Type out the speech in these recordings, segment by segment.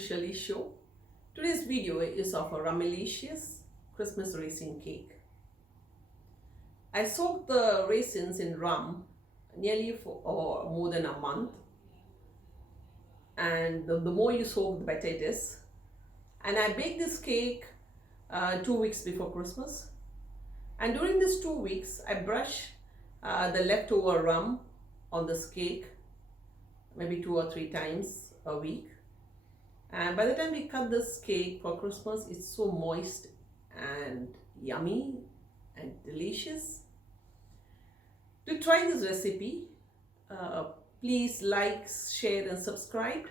to Shirley show. Today's video is of a rumilicious Christmas raisin cake. I soaked the raisins in rum nearly for more than a month, and the more you soak the better it is. And I baked this cake 2 weeks before Christmas, and during these 2 weeks I brush the leftover rum on this cake maybe 2 or 3 times a week. And by the time we cut this cake for Christmas, it's so moist and yummy and delicious. To try this recipe, please like, share and subscribe.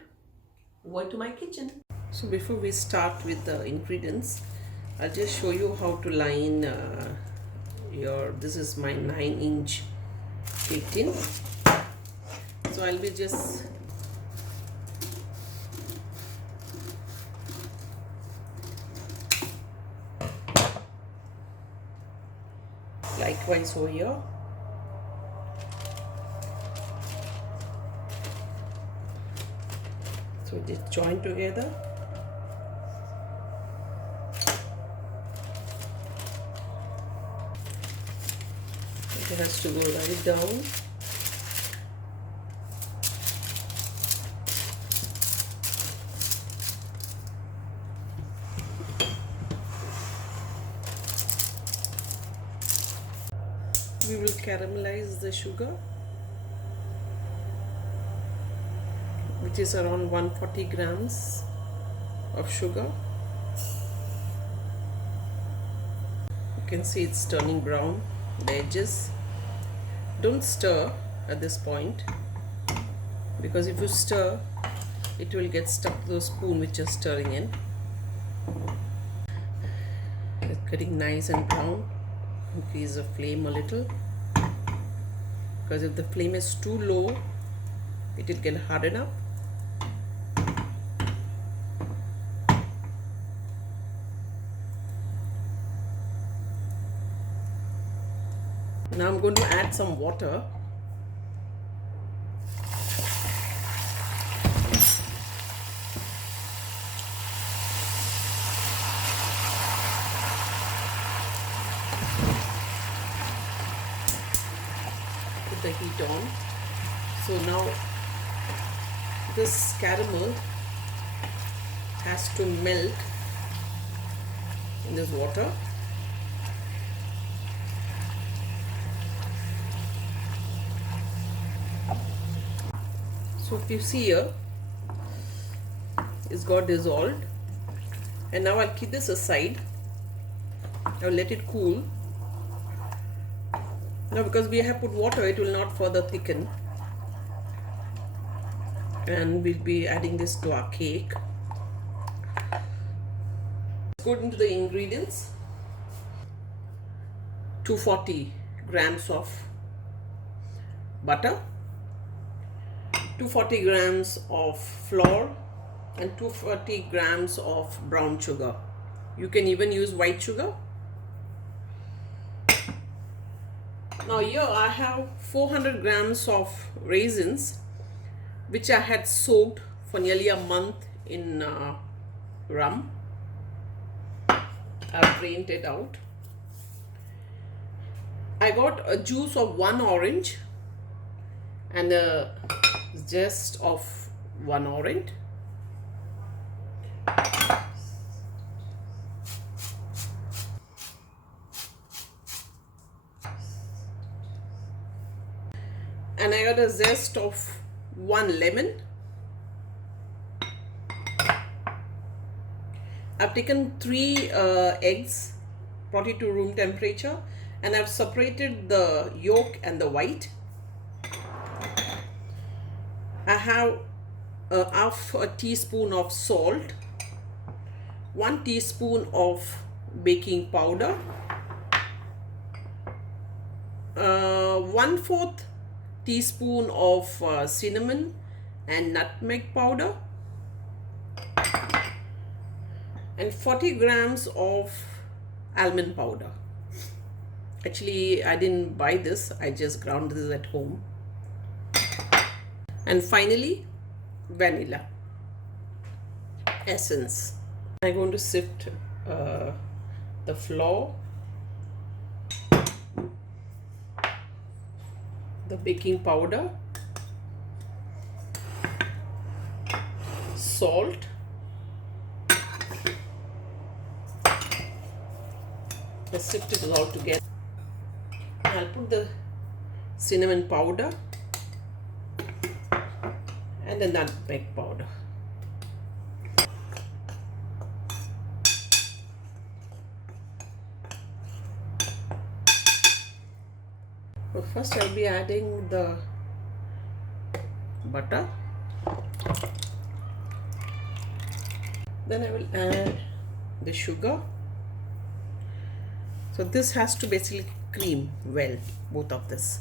Over to my kitchen. So before we start with the ingredients, I'll just show you how to line this is my 9-inch cake tin. So I'll be just likewise over here. So just join together. It has to go right down. We will caramelize the sugar, which is around 140 grams of sugar. You can see it's turning brown, the edges. Don't stir at this point, because if you stir, it will get stuck to the spoon which you're stirring in. It's getting nice and brown. Increase the flame a little, because if the flame is too low, it will get hardened up. Now I'm going to add some water. Put the heat on. So now this caramel has to melt in this water. So if you see here, it's got dissolved, and now I'll keep this aside. I'll let it cool. Now because we have put water, it will not further thicken, and we'll be adding this to our cake. Let's go into the ingredients. 240 grams of butter, 240 grams of flour, and 240 grams of brown sugar. You can even use white sugar. Now here I have 400 grams of raisins, which I had soaked for nearly a month in rum. I've drained it out. I got a juice of 1 orange and a zest of 1 orange. And I got a zest of 1 lemon. I've taken 3 eggs, brought it to room temperature, and I've separated the yolk and the white. I have half a teaspoon of salt, 1 teaspoon of baking powder, 1/4 teaspoon of cinnamon and nutmeg powder, and 40 grams of almond powder. Actually, I didn't buy this, I just ground this at home. And finally, vanilla. essence. I'm going to sift the flour, the baking powder, salt, just sift it all together. I'll put the cinnamon powder and the nutmeg powder. So first I'll be adding the butter. Then I will add the sugar. So this has to basically cream well, both of this.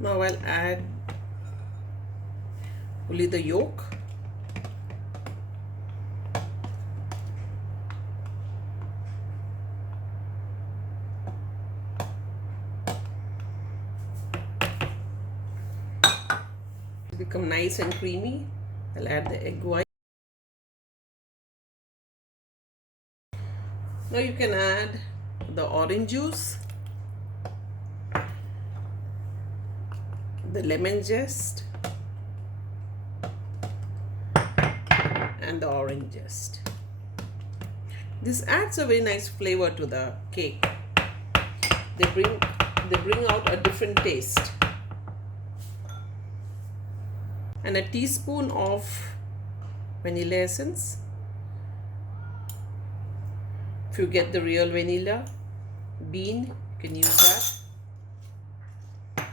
Now I'll add only the yolk. To become nice and creamy, I'll add the egg white. Now you can add the orange juice, the lemon zest, and the orange zest. This adds a very nice flavor to the cake. They bring out a different taste. And a teaspoon of vanilla essence. If you get the real vanilla bean, you can use that.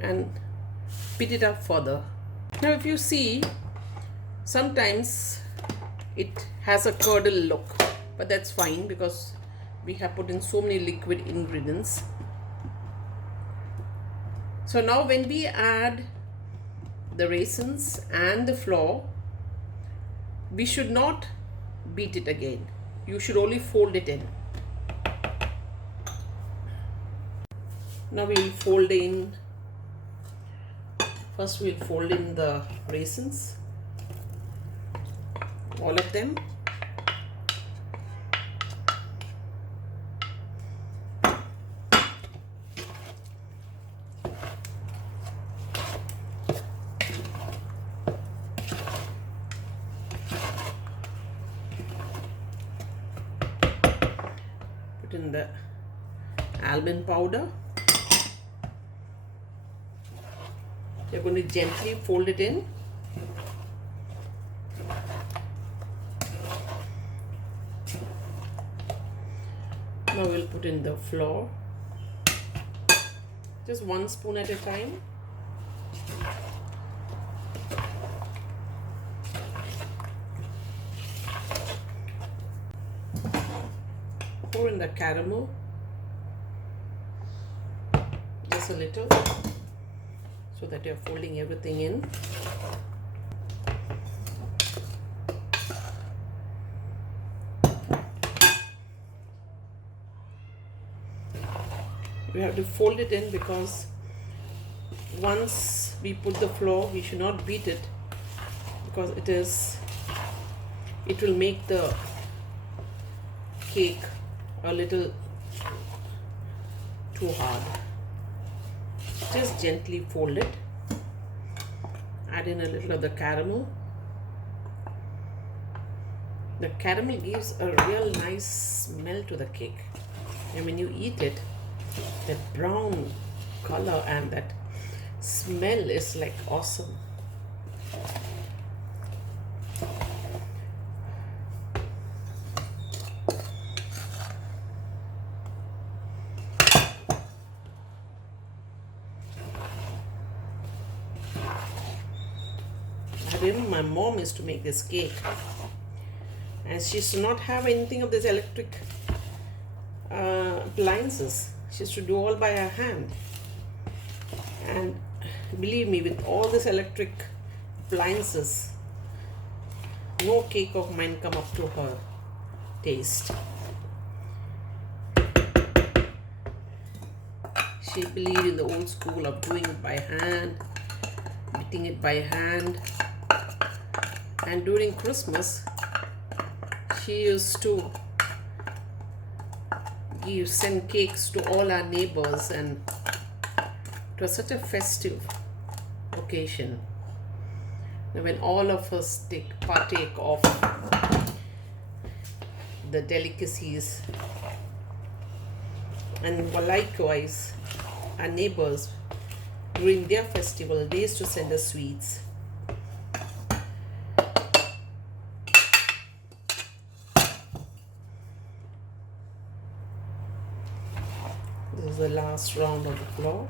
And beat it up further. Now if you see, sometimes it has a curdle look, but that's fine because we have put in so many liquid ingredients. So now when we add the raisins and the flour, we should not beat it again. You should only fold it in. Now we will fold in. First we'll fold in the raisins, all of them. Put in the almond powder. You're going to gently fold it in. Now we'll put in the flour. Just 1 spoon at a time. Pour in the caramel. Just a little, so that you're folding everything in. We have to fold it in because once we put the flour, we should not beat it because it will make the cake a little too hard. Just gently fold it. Add in a little of the caramel. The caramel gives a real nice smell to the cake, and when you eat it, that brown color and that smell is like awesome. I remember my mom used to make this cake, and she used to not have anything of this electric appliances. She used to do all by her hand, and believe me, with all this electric appliances, no cake of mine come up to her taste. She believed in the old school of doing it by hand, beating it by hand. And during Christmas, she used to send cakes to all our neighbors, and it was such a festive occasion when all of us partake of the delicacies. And likewise, our neighbors, during their festival, they used to send us sweets. This is the last round of the flour.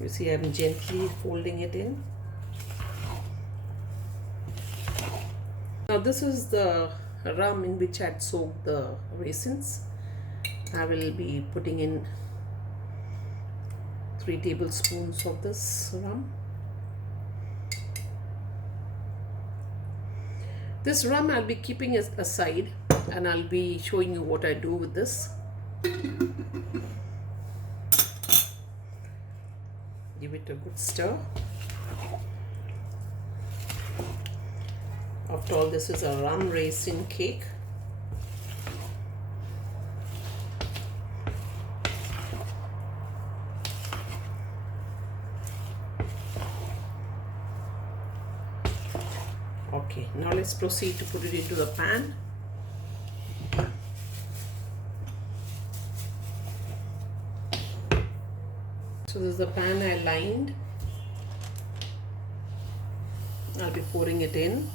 You see, I'm gently folding it in. Now this is the rum in which I had soaked the raisins. I will be putting in 3 tablespoons of this rum. This rum I'll be keeping aside, and I'll be showing you what I do with this. Give it a good stir. After all, this is a rum raisin cake. Okay, now let's proceed to put it into the pan. So this is the pan I lined. I'll be pouring it in.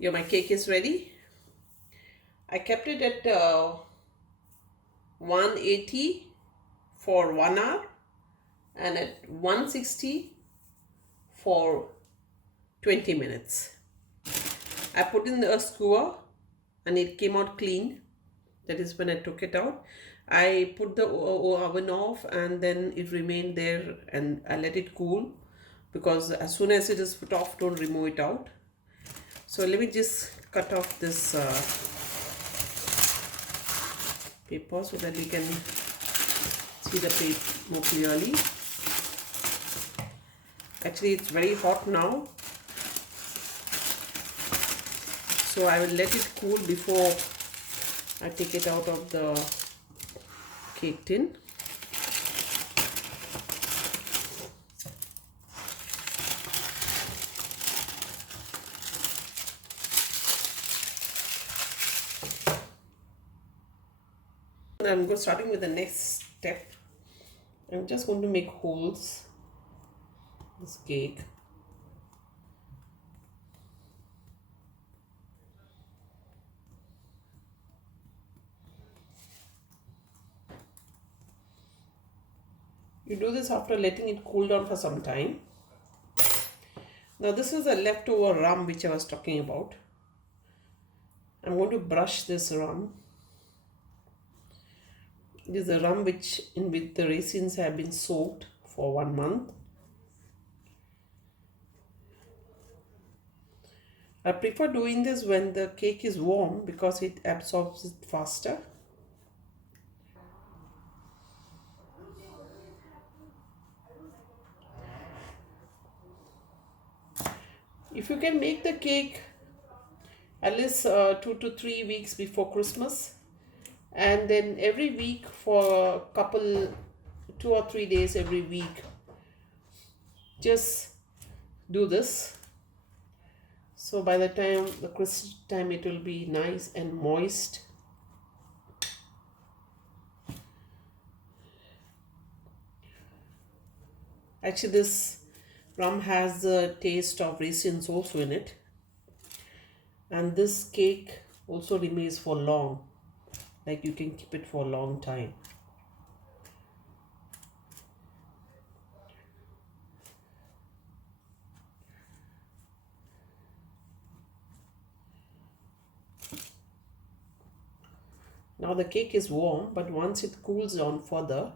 Yeah, my cake is ready. I kept it at 180 for 1 hour and at 160 for 20 minutes. I put in a skewer and it came out clean. That is when I took it out. I put the oven off and then it remained there, and I let it cool, because as soon as it is put off, don't remove it out. So let me just cut off this paper so that we can see the paper more clearly. Actually, it's very hot now, so I will let it cool before I take it out of the cake tin. I'm starting with the next step. I'm just going to make holes in this cake. You do this after letting it cool down for some time. Now this is a leftover rum which I was talking about. I'm going to brush this rum. This is a rum in which the raisins have been soaked for 1 month. I prefer doing this when the cake is warm because it absorbs it faster. If you can make the cake at least 2 to 3 weeks before Christmas, and then every week for a couple, 2 or 3 days every week, just do this. So by the time the Christmas time, it will be nice and moist. Actually, this rum has the taste of raisins also in it, and this cake also remains for long, like you can keep it for a long time. Now the cake is warm, but once it cools down further,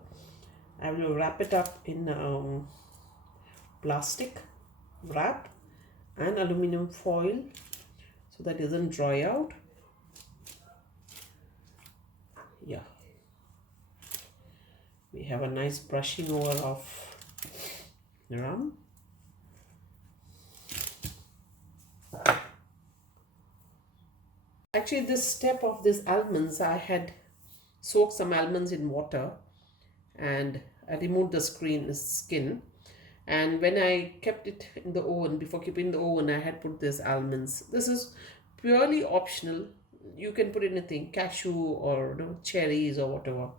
I will wrap it up in plastic wrap and aluminum foil so that it doesn't dry out. Yeah, we have a nice brushing over of rum. Actually, this step of this almonds, I had soaked some almonds in water and I removed the skin. And when I kept it in the oven, before keeping in the oven, I had put this almonds. This is purely optional. You can put anything, cashew or cherries or whatever.